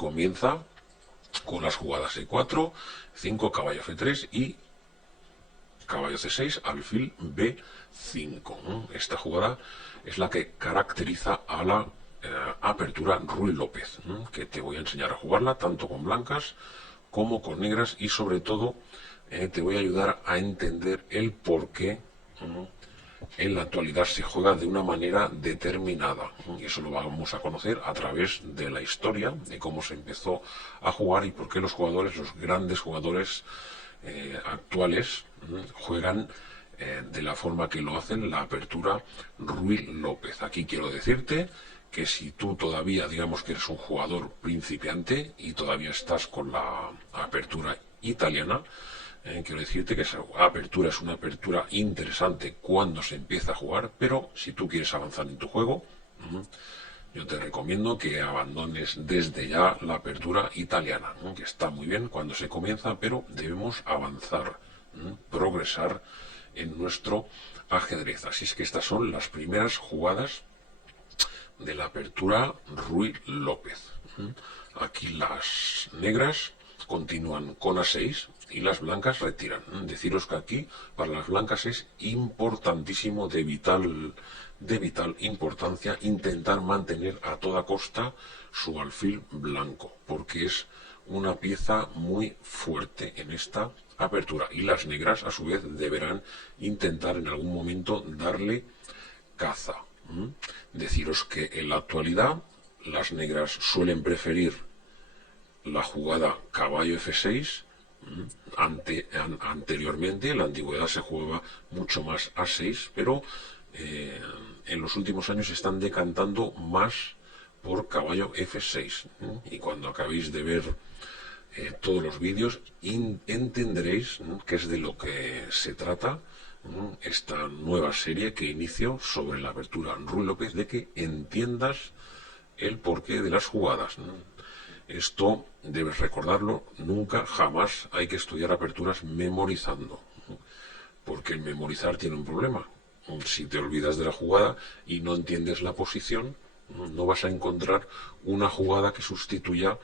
comienza con las jugadas E4, 5, caballo F3 y caballo C6, alfil B5. Esta jugada es la que caracteriza a la apertura Ruy López, que te voy a enseñar a jugarla tanto con blancas como con negras, y sobre todo te voy a ayudar a entender el por qué en la actualidad se juega de una manera determinada. Y eso lo vamos a conocer a través de la historia, de cómo se empezó a jugar y por qué los jugadores, los grandes jugadores actuales, juegan de la forma que lo hacen la apertura Ruy López. Aquí quiero decirte que si tú todavía, digamos que eres un jugador principiante y todavía estás con la apertura italiana, quiero decirte que esa apertura es una apertura interesante cuando se empieza a jugar, pero si tú quieres avanzar en tu juego, yo te recomiendo que abandones desde ya la apertura italiana, que está muy bien cuando se comienza, pero debemos avanzar, progresar en nuestro ajedrez. Así es que estas son las primeras jugadas de la apertura Ruy López. Aquí las negras continúan con A6 y las blancas retiran. Deciros que aquí para las blancas es importantísimo, de vital importancia, intentar mantener a toda costa su alfil blanco, porque es una pieza muy fuerte en esta apertura, y las negras a su vez deberán intentar en algún momento darle caza. Deciros que en la actualidad las negras suelen preferir la jugada caballo F6. Anteriormente, en la antigüedad, se jugaba mucho más A6, pero en los últimos años se están decantando más por caballo F6. Y cuando acabéis de ver todos los vídeos, entenderéis que es de lo que se trata esta nueva serie que inicio sobre la apertura Ruy López, de que entiendas el porqué de las jugadas. Esto debes recordarlo, nunca, jamás hay que estudiar aperturas memorizando, porque el memorizar tiene un problema. Si te olvidas de la jugada y no entiendes la posición, no vas a encontrar una jugada que sustituya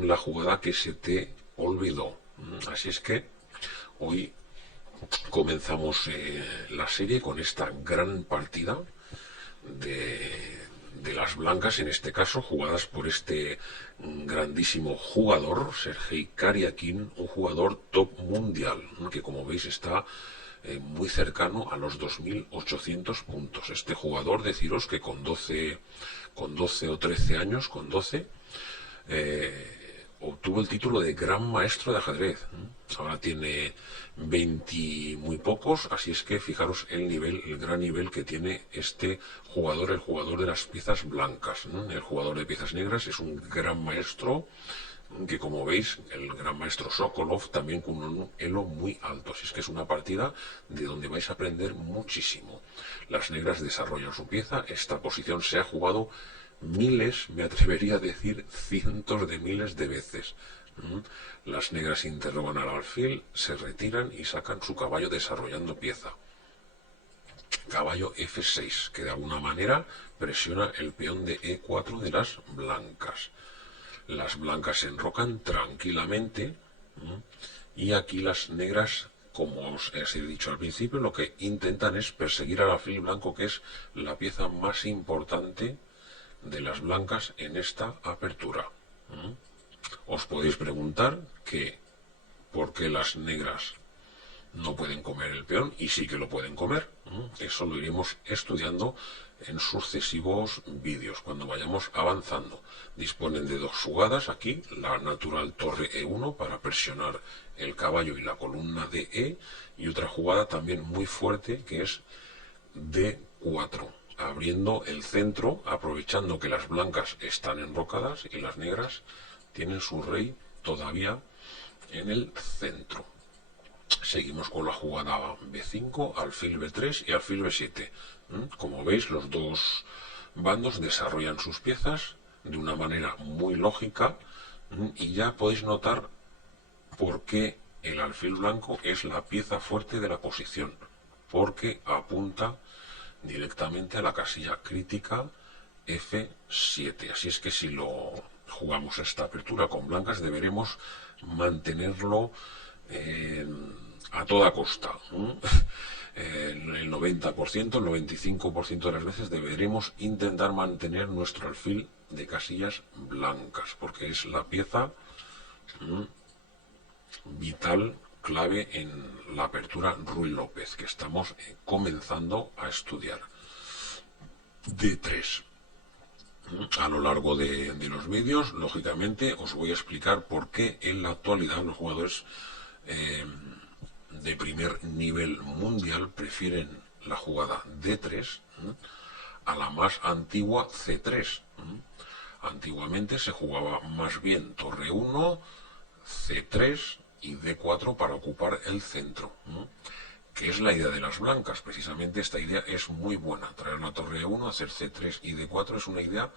la jugada que se te olvidó. Así es que hoy comenzamos la serie con esta gran partida de las blancas, en este caso jugadas por este grandísimo jugador, Sergei Karyakin, un jugador top mundial, que como veis está muy cercano a los 2.800 puntos. Este jugador, deciros que con 12 o 13 años, con 12, obtuvo el título de gran maestro de ajedrez. Ahora tiene 20 muy pocos, así es que fijaros el nivel, el gran nivel que tiene este jugador, el jugador de las piezas blancas. El jugador de piezas negras es un gran maestro, que como veis, el gran maestro Sokolov también con un elo muy alto. Así es que es una partida de donde vais a aprender muchísimo. Las negras desarrollan su pieza, esta posición se ha jugado miles, me atrevería a decir cientos de miles de veces. Las negras interrogan al alfil, se retiran y sacan su caballo desarrollando pieza. Caballo F6, que de alguna manera presiona el peón de E4 de las blancas. Las blancas se enrocan tranquilamente, y aquí las negras, como os he dicho al principio, lo que intentan es perseguir al alfil blanco, que es la pieza más importante de las blancas en esta apertura. Os podéis preguntar que por qué las negras no pueden comer el peón, y sí que lo pueden comer. Eso lo iremos estudiando en sucesivos vídeos cuando vayamos avanzando. Disponen de dos jugadas aquí, la natural torre E1 para presionar el caballo y la columna de E, y otra jugada también muy fuerte que es D4, abriendo el centro, aprovechando que las blancas están enrocadas y las negras tienen su rey todavía en el centro. Seguimos con la jugada B5, alfil B3 y alfil B7. Como veis, los dos bandos desarrollan sus piezas de una manera muy lógica, y ya podéis notar por qué el alfil blanco es la pieza fuerte de la posición, porque apunta directamente a la casilla crítica F7. Así es que si lo jugamos esta apertura con blancas, deberemos mantenerlo a toda costa. El 90%, el 95% de las veces deberemos intentar mantener nuestro alfil de casillas blancas, porque es la pieza vital, clave en la apertura Ruy López, que estamos comenzando a estudiar. D3. A lo largo de los vídeos, lógicamente, os voy a explicar por qué en la actualidad los jugadores de primer nivel mundial prefieren la jugada D3 a la más antigua C3. Antiguamente se jugaba más bien torre 1, C3 y D4 para ocupar el centro, que es la idea de las blancas. Precisamente esta idea es muy buena. Traer la torre 1, hacer C3 y D4 es una idea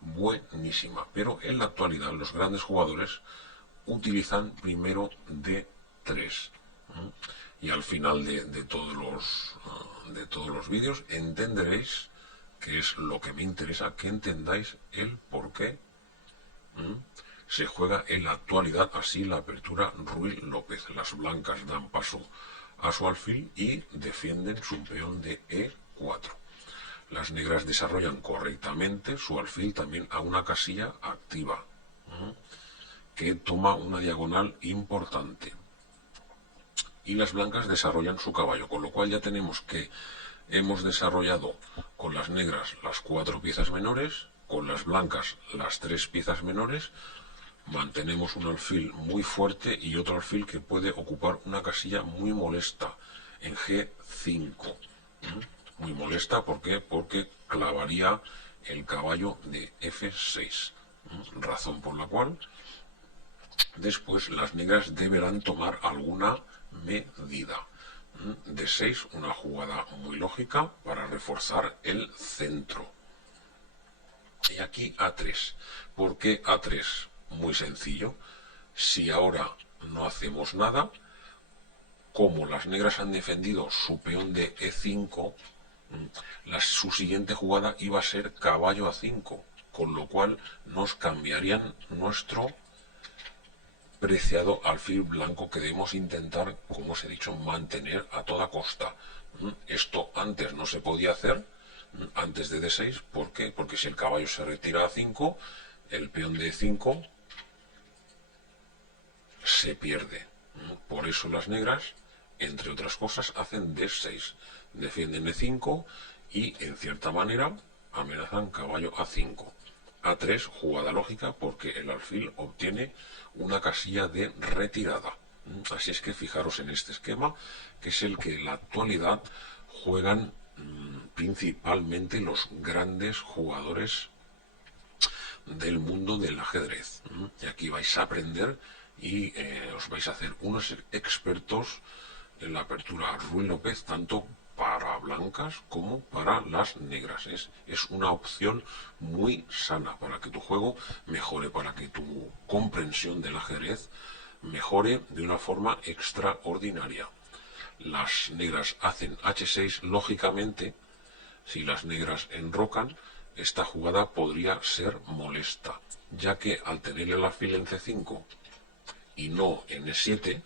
buenísima. Pero en la actualidad los grandes jugadores utilizan primero D3. Y al final de todos los vídeos entenderéis que es lo que me interesa, que entendáis el por qué se juega en la actualidad así la apertura Ruy López. Las blancas dan paso a su alfil y defienden su peón de E4. Las negras desarrollan correctamente su alfil también a una casilla activa, que toma una diagonal importante. Y las blancas desarrollan su caballo, con lo cual ya tenemos que hemos desarrollado con las negras las 4 piezas menores, con las blancas las 3 piezas menores. Mantenemos un alfil muy fuerte y otro alfil que puede ocupar una casilla muy molesta en G5. Muy molesta, ¿por qué? Porque clavaría el caballo de F6. Razón por la cual después las negras deberán tomar alguna medida. D6, una jugada muy lógica para reforzar el centro. Y aquí A3. ¿Por qué A3? Muy sencillo. Si ahora no hacemos nada, como las negras han defendido su peón de E5, su siguiente jugada iba a ser caballo A5, con lo cual nos cambiarían nuestro preciado alfil blanco que debemos intentar, como os he dicho, mantener a toda costa. Esto antes no se podía hacer, antes de D6, ¿por qué? Porque si el caballo se retira a 5, el peón de E5 se pierde. Por eso las negras, entre otras cosas, hacen D6, defienden E5 y, en cierta manera, amenazan caballo A5. A3, jugada lógica, porque el alfil obtiene una casilla de retirada. Así es que fijaros en este esquema, que es el que en la actualidad juegan principalmente los grandes jugadores del mundo del ajedrez. Y aquí vais a aprender y os vais a hacer unos expertos en la apertura Ruy López, tanto para blancas como para las negras. Es una opción muy sana para que tu juego mejore, para que tu comprensión del ajedrez mejore de una forma extraordinaria. Las negras hacen H6, lógicamente, si las negras enrocan, esta jugada podría ser molesta, ya que al tener el alfil en C5 y no en E7,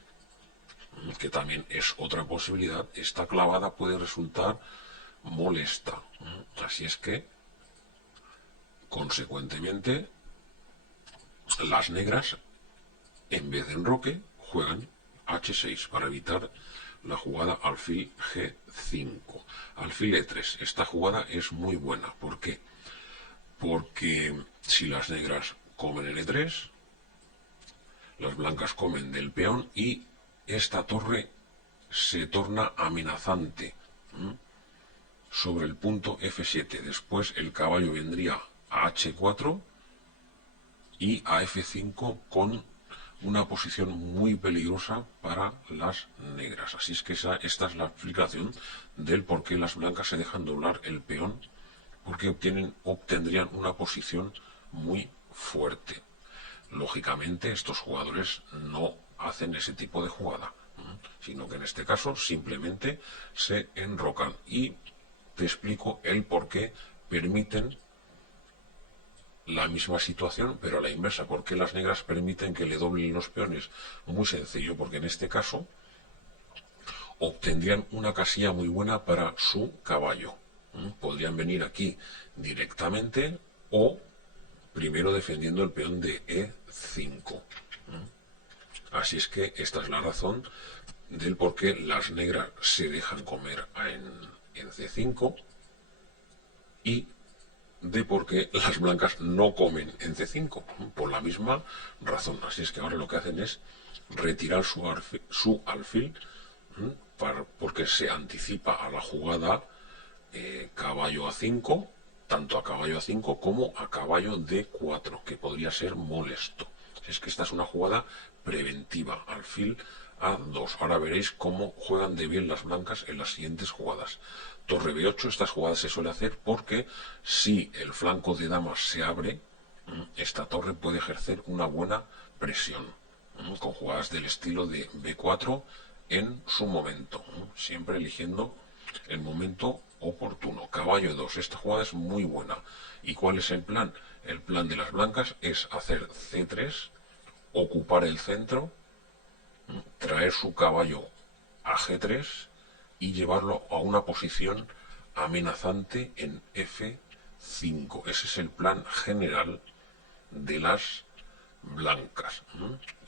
que también es otra posibilidad, esta clavada puede resultar molesta. Así es que, consecuentemente, las negras, en vez de enroque, juegan H6 para evitar la jugada alfil G5. Alfil E3. Esta jugada es muy buena. ¿Por qué? Porque si las negras comen en E3, las blancas comen del peón y esta torre se torna amenazante sobre el punto F7. Después el caballo vendría a H4 y a F5 con una posición muy peligrosa para las negras. Así es que esta es la explicación del por qué las blancas se dejan doblar el peón, porque obtendrían una posición muy fuerte. Lógicamente estos jugadores no hacen ese tipo de jugada, sino que en este caso simplemente se enrocan. Y te explico el por qué permiten la misma situación, pero a la inversa. ¿Por qué las negras permiten que le doblen los peones? Muy sencillo, porque en este caso obtendrían una casilla muy buena para su caballo. Podrían venir aquí directamente o primero defendiendo el peón de E5. Así es que esta es la razón del por qué las negras se dejan comer en C5 y de por qué las blancas no comen en C5, por la misma razón. Así es que ahora lo que hacen es retirar su alfil porque se anticipa a la jugada caballo A5, tanto a caballo A5 como a caballo D4, que podría ser molesto. Es que esta es una jugada preventiva, alfil A2. Ahora veréis cómo juegan de bien las blancas en las siguientes jugadas. Torre B8, estas jugadas se suele hacer porque si el flanco de damas se abre, esta torre puede ejercer una buena presión, con jugadas del estilo de B4 en su momento, siempre eligiendo el momento oportuno. Caballo 2, esta jugada es muy buena. ¿Y cuál es el plan? El plan de las blancas es hacer C3, ocupar el centro, traer su caballo a G3 y llevarlo a una posición amenazante en F5. Ese es el plan general de las blancas.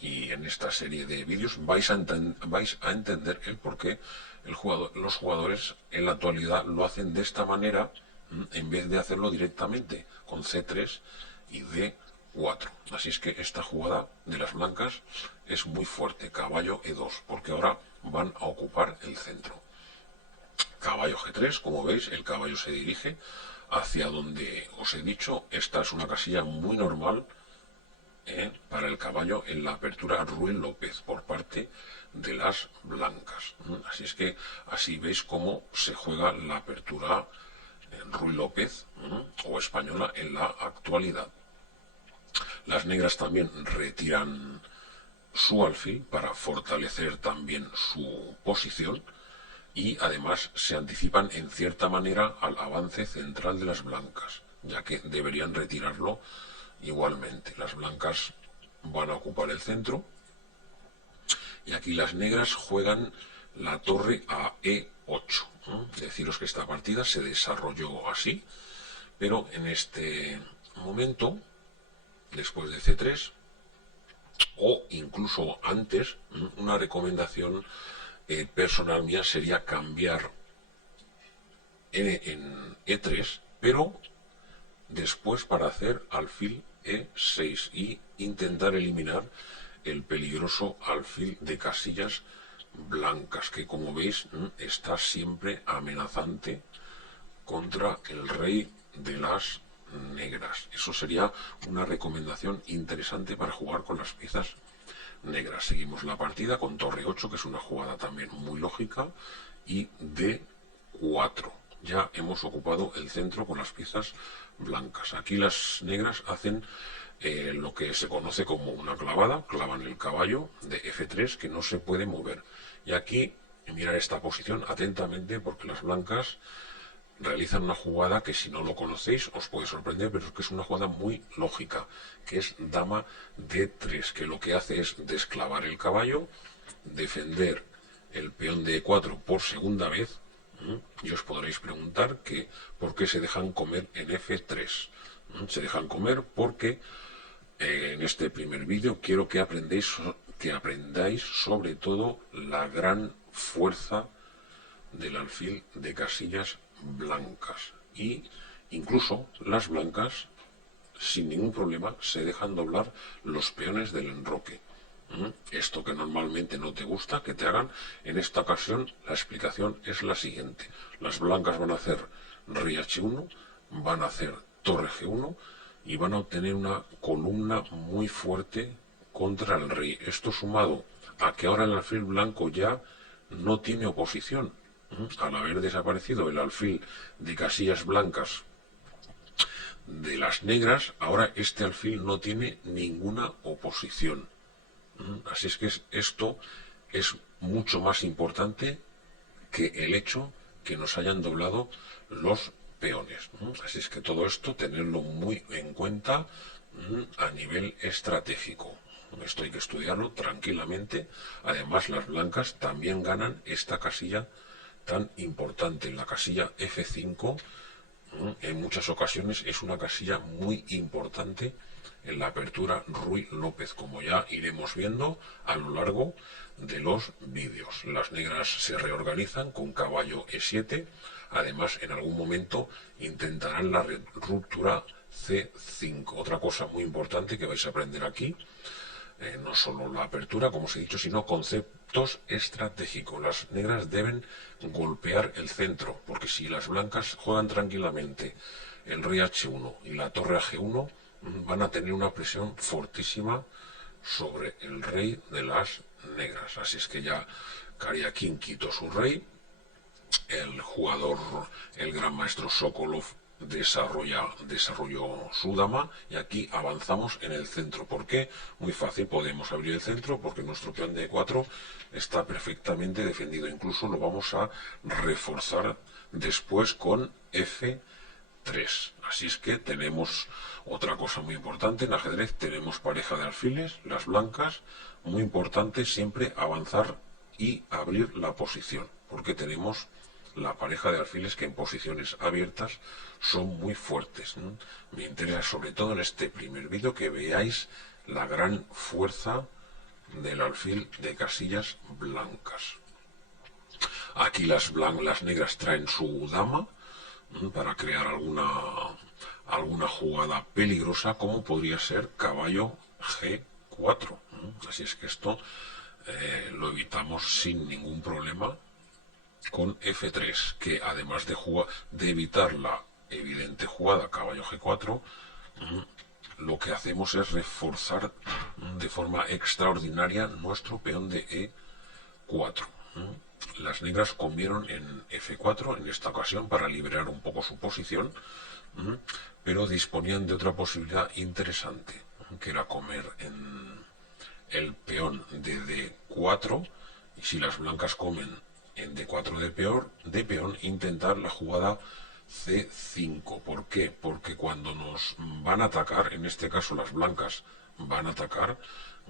Y en esta serie de vídeos vais a entender el por qué los jugadores en la actualidad lo hacen de esta manera en vez de hacerlo directamente con C3 y D4. Así es que esta jugada de las blancas es muy fuerte, caballo E2, porque ahora van a ocupar el centro. Caballo G3, como veis, el caballo se dirige hacia donde os he dicho. Esta es una casilla muy normal para el caballo en la apertura Ruy López por parte de las blancas. Así es que así veis cómo se juega la apertura Ruy López o española en la actualidad. Las negras también retiran su alfil para fortalecer también su posición y además se anticipan en cierta manera al avance central de las blancas, ya que deberían retirarlo igualmente. Las blancas van a ocupar el centro y aquí las negras juegan la torre a E8. Deciros que esta partida se desarrolló así, pero en este momento, después de C3, o incluso antes, una recomendación personal mía sería cambiar en E3, pero después para hacer alfil E6 y intentar eliminar el peligroso alfil de casillas blancas, que como veis está siempre amenazante contra el rey de las negras. Eso sería una recomendación interesante para jugar con las piezas negras. Seguimos la partida con torre 8, que es una jugada también muy lógica, y D4. Ya hemos ocupado el centro con las piezas blancas. Aquí las negras hacen lo que se conoce como una clavada, clavan el caballo de F3 que no se puede mover. Y aquí mirar esta posición atentamente porque las blancas realizan una jugada que si no lo conocéis os puede sorprender, pero es que es una jugada muy lógica, que es dama D3, que lo que hace es desclavar el caballo, defender el peón de E4 por segunda vez, y os podréis preguntar que por qué se dejan comer en F3. Se dejan comer porque en este primer vídeo quiero que aprendáis sobre todo la gran fuerza del alfil de casillas blancas, y incluso las blancas sin ningún problema se dejan doblar los peones del enroque. Esto que normalmente no te gusta que te hagan, en esta ocasión la explicación es la siguiente. Las blancas van a hacer rey H1, van a hacer torre G1 y van a obtener una columna muy fuerte contra el rey. Esto sumado a que ahora el alfil blanco ya no tiene oposición. Al haber desaparecido el alfil de casillas blancas de las negras, ahora este alfil no tiene ninguna oposición. Así es que esto es mucho más importante que el hecho que nos hayan doblado los peones. Así es que todo esto tenerlo muy en cuenta a nivel estratégico. Esto hay que estudiarlo tranquilamente. Además, las blancas también ganan esta casilla tan importante. La casilla F5 en muchas ocasiones es una casilla muy importante en la apertura Ruy López, como ya iremos viendo a lo largo de los vídeos. Las negras se reorganizan con caballo E7, además en algún momento intentarán la ruptura C5. Otra cosa muy importante que vais a aprender aquí, no solo la apertura, como os he dicho, sino conceptos estratégicos. Las negras deben golpear el centro, porque si las blancas juegan tranquilamente el rey H1 y la torre a G1, van a tener una presión fortísima sobre el rey de las negras. Así es que ya Karyakin quitó su rey, el jugador, el gran maestro Sokolov desarrolló su dama y aquí avanzamos en el centro. ¿Por qué? Muy fácil, podemos abrir el centro porque nuestro peón de E4 está perfectamente defendido. Incluso lo vamos a reforzar después con F3. Así es que tenemos otra cosa muy importante en ajedrez, tenemos pareja de alfiles, las blancas, muy importante siempre avanzar y abrir la posición, porque tenemos la pareja de alfiles que en posiciones abiertas son muy fuertes. Me interesa sobre todo en este primer vídeo que veáis la gran fuerza del alfil de casillas blancas. Aquí las negras traen su dama para crear alguna jugada peligrosa, como podría ser caballo G4. Así es que esto lo evitamos sin ningún problema con F3, que además de evitar la evidente jugada caballo G4, lo que hacemos es reforzar de forma extraordinaria nuestro peón de E4. Las negras comieron en F4 en esta ocasión para liberar un poco su posición, pero disponían de otra posibilidad interesante, que era comer en el peón de D4, y si las blancas comen en D4 de peón, intentar la jugada C5. ¿Por qué? Porque cuando nos van a atacar, en este caso las blancas van a atacar,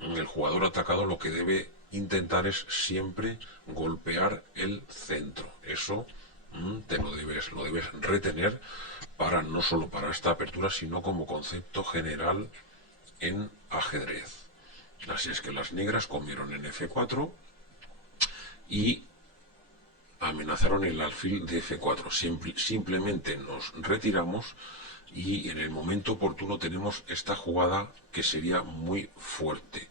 el jugador atacado lo que debe intentar es siempre golpear el centro. Eso lo debes retener para no solo para esta apertura, sino como concepto general en ajedrez. Así es que las negras comieron en F4 y amenazaron el alfil de F4. Simplemente nos retiramos y en el momento oportuno tenemos esta jugada que sería muy fuerte.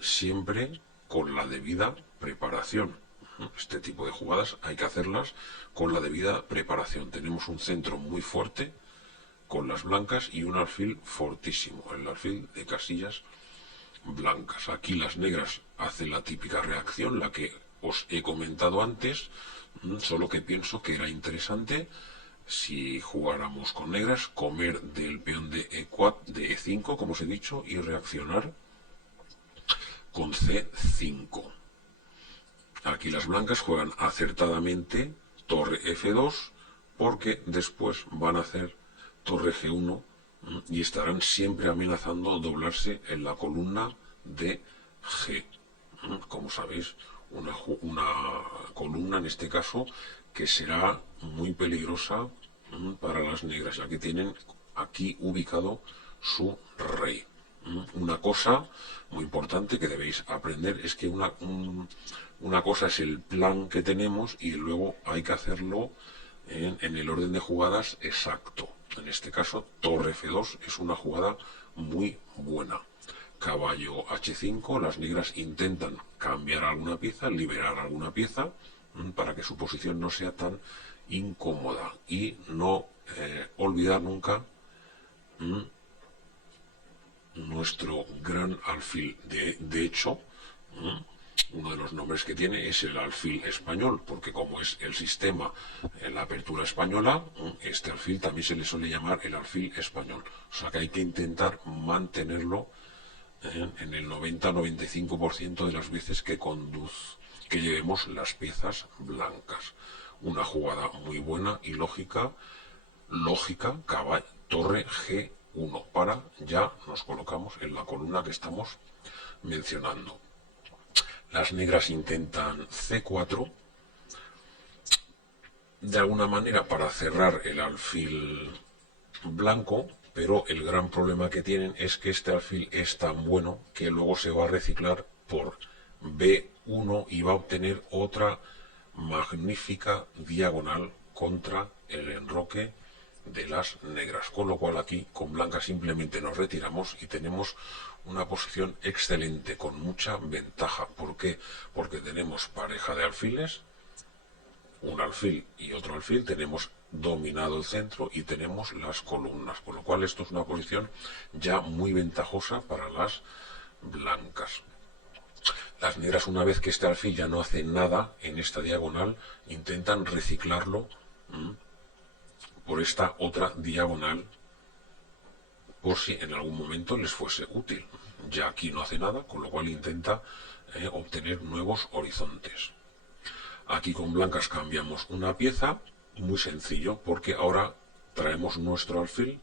Siempre con la debida preparación. Este tipo de jugadas hay que hacerlas con la debida preparación. Tenemos un centro muy fuerte con las blancas y un alfil fortísimo, el alfil de casillas blancas. Aquí las negras hacen la típica reacción, la que os he comentado antes, solo que pienso que era interesante, si jugáramos con negras, comer del peón de E4, de E5, como os he dicho, y reaccionar con C5. Aquí las blancas juegan acertadamente torre F2, porque después van a hacer torre G1 y estarán siempre amenazando doblarse en la columna de G. Como sabéis, una columna en este caso que será muy peligrosa para las negras, ya que tienen aquí ubicado su rey. Una cosa muy importante que debéis aprender es que una cosa es el plan que tenemos y luego hay que hacerlo en el orden de jugadas exacto. En este caso, torre F2 es una jugada muy buena. Caballo H5, las negras intentan cambiar alguna pieza, liberar alguna pieza, para que su posición no sea tan incómoda. Y no olvidar nunca nuestro gran alfil. De hecho, uno de los nombres que tiene es el alfil español, porque como es el sistema en la apertura española, este alfil también se le suele llamar el alfil español. O sea que hay que intentar mantenerlo en el 90-95% de las veces que llevemos las piezas blancas. Una jugada muy buena y lógica lógica, torre G1, para ya nos colocamos en la columna que estamos mencionando. Las negras intentan C4, de alguna manera para cerrar el alfil blanco, pero el gran problema que tienen es que este alfil es tan bueno que luego se va a reciclar por B1 y va a obtener otra magnífica diagonal contra el enroque de las negras, con lo cual aquí con blanca simplemente nos retiramos y tenemos una posición excelente con mucha ventaja. ¿Por qué? Porque tenemos pareja de alfiles, un alfil y otro alfil, tenemos dominado el centro y tenemos las columnas, con lo cual esto es una posición ya muy ventajosa para las blancas. Las negras, una vez que este alfil ya no hace nada en esta diagonal, intentan reciclarlo por esta otra diagonal, por si en algún momento les fuese útil. Ya aquí no hace nada, con lo cual intenta obtener nuevos horizontes. Aquí con blancas cambiamos una pieza, muy sencillo, porque ahora traemos nuestro alfil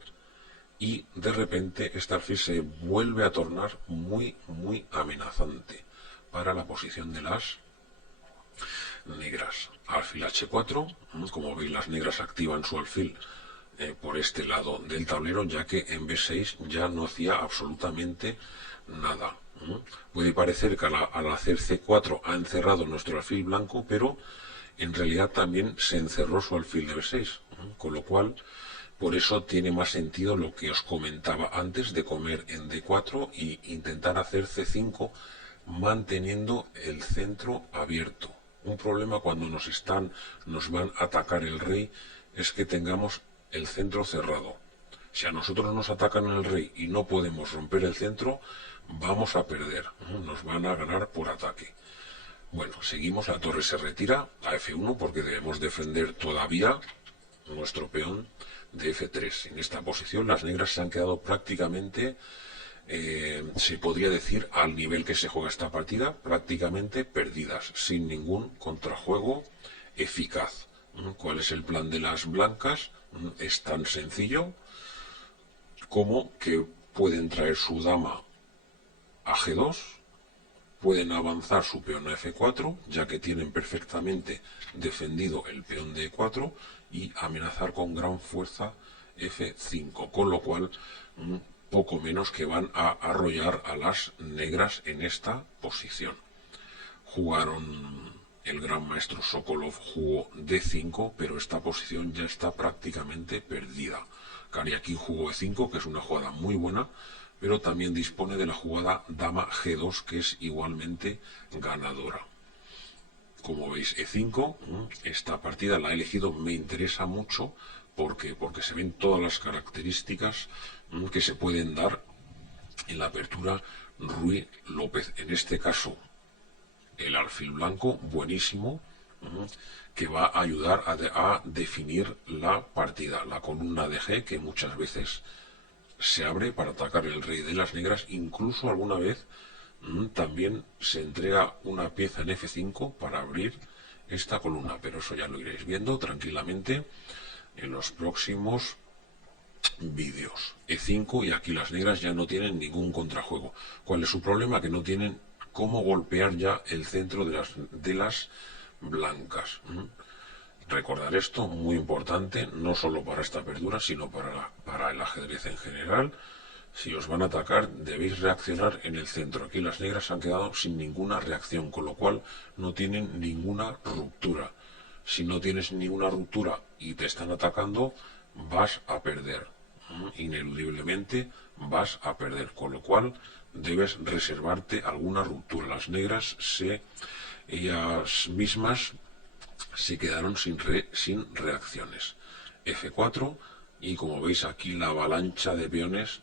y de repente este alfil se vuelve a tornar muy amenazante para la posición de las negras. Alfil H4, como veis las negras activan su alfil por este lado del tablero, ya que en B6 ya no hacía absolutamente nada. Puede parecer que al hacer C4 ha encerrado nuestro alfil blanco, pero en realidad también se encerró su alfil de B6, con lo cual por eso tiene más sentido lo que os comentaba antes de comer en D4 y intentar hacer C5 manteniendo el centro abierto. Un problema cuando nos van a atacar el rey es que tengamos el centro cerrado. Si a nosotros nos atacan el rey y no podemos romper el centro, vamos a perder, nos van a ganar por ataque. Bueno, seguimos, la torre se retira a F1 porque debemos defender todavía nuestro peón de F3. En esta posición las negras se han quedado prácticamente, se podría decir, al nivel que se juega esta partida, prácticamente perdidas, sin ningún contrajuego eficaz. ¿Cuál es el plan de las blancas? Es tan sencillo como que pueden traer su dama a G2, pueden avanzar su peón a F4, ya que tienen perfectamente defendido el peón de E4, y amenazar con gran fuerza F5, con lo cual poco menos que van a arrollar a las negras en esta posición. Jugaron, el gran maestro Sokolov jugó D5, pero esta posición ya está prácticamente perdida. Kariakin jugó E5, que es una jugada muy buena, pero también dispone de la jugada dama G2, que es igualmente ganadora. Como veis, E5, esta partida la he elegido, me interesa mucho, porque se ven todas las características que se pueden dar en la apertura Ruy López. En este caso, el alfil blanco, buenísimo, que va a ayudar a definir la partida. La columna de G, que muchas veces se abre para atacar el rey de las negras, incluso alguna vez también se entrega una pieza en F5 para abrir esta columna, pero eso ya lo iréis viendo tranquilamente en los próximos vídeos. E5, y aquí las negras ya no tienen ningún contrajuego. ¿Cuál es su problema? Que no tienen cómo golpear ya el centro de las blancas. Recordar esto, muy importante, no solo para esta apertura, sino para el ajedrez en general. Si os van a atacar, debéis reaccionar en el centro. Aquí las negras han quedado sin ninguna reacción, con lo cual no tienen ninguna ruptura. Si no tienes ninguna ruptura y te están atacando, vas a perder. Ineludiblemente vas a perder, con lo cual debes reservarte alguna ruptura. Las negras ellas mismas se quedaron sin reacciones. F4, y como veis aquí la avalancha de peones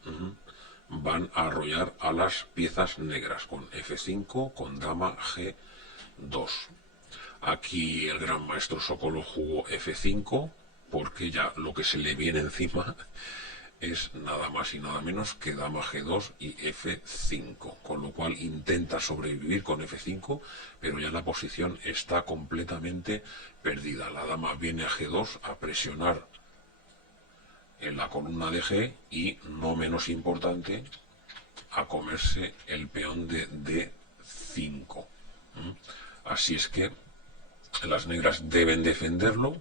van a arrollar a las piezas negras con F5, con dama G2. Aquí el gran maestro Sokolov jugó F5 porque ya lo que se le viene encima es nada más y nada menos que dama G2 y F5, con lo cual intenta sobrevivir con F5, pero ya la posición está completamente perdida. La dama viene a G2 a presionar en la columna de G y, no menos importante, a comerse el peón de D5. Así es que las negras deben defenderlo,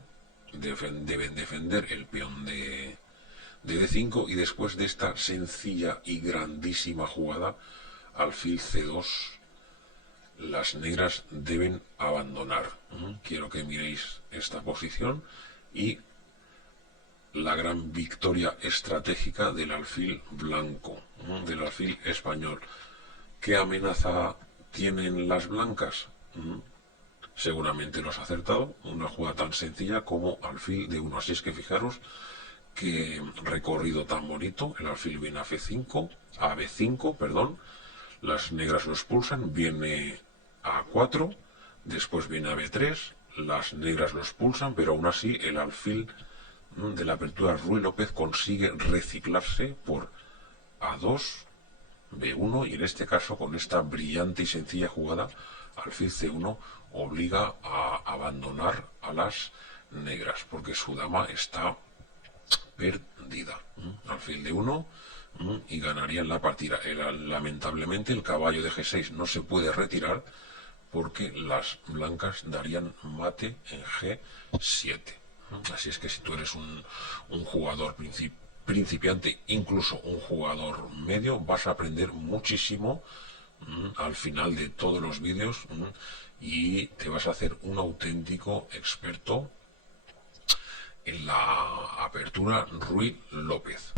deben defender el peón de D5 y después de esta sencilla y grandísima jugada, alfil C2, las negras deben abandonar. Quiero que miréis esta posición y la gran victoria estratégica del alfil blanco, del alfil español. ¿Qué amenaza tienen las blancas? Seguramente lo has acertado, una jugada tan sencilla como alfil de 1. Así es que fijaros qué recorrido tan bonito. El alfil viene a F5, a B5, perdón. Las negras lo expulsan, viene a A4, después viene a B3, las negras lo expulsan, pero aún así el alfil de la apertura Ruy López consigue reciclarse por A2, B1 y en este caso con esta brillante y sencilla jugada alfil C1 obliga a abandonar a las negras porque su dama está perdida. Alfil de 1 y ganarían la partida. Lamentablemente el caballo de G6 no se puede retirar porque las blancas darían mate en G7. Así es que si tú eres un jugador principiante, incluso un jugador medio, vas a aprender muchísimo al final de todos los vídeos y te vas a hacer un auténtico experto en la apertura Ruy López.